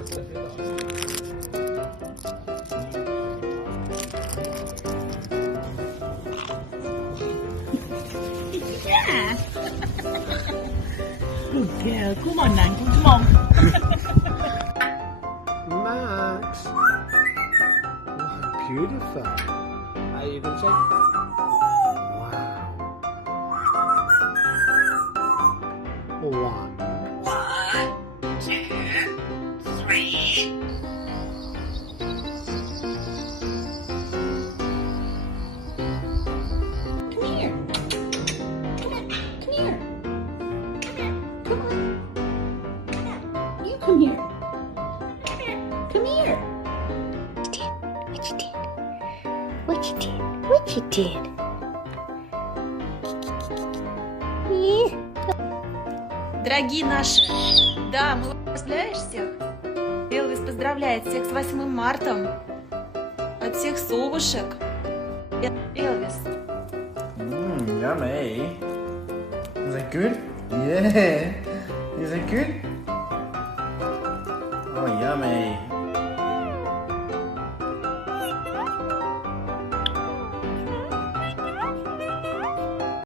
Yeah. Good girl. Come on, Nanku. Come on. Max. Wow, beautiful. Are you going to say? Wow. One. 1, 2, 3. Come here. Come on. Come here. Come on. Come on. You come here. Come here. Come here. What you did? What you did? What you did? Yeah. Дорогие наши, да, мы поздравляешь всех? Элвис поздравляет всех с 8 марта. От всех совушек. Элвис. Yummy. Is it good? Yeah. Is it good? Oh, yummy.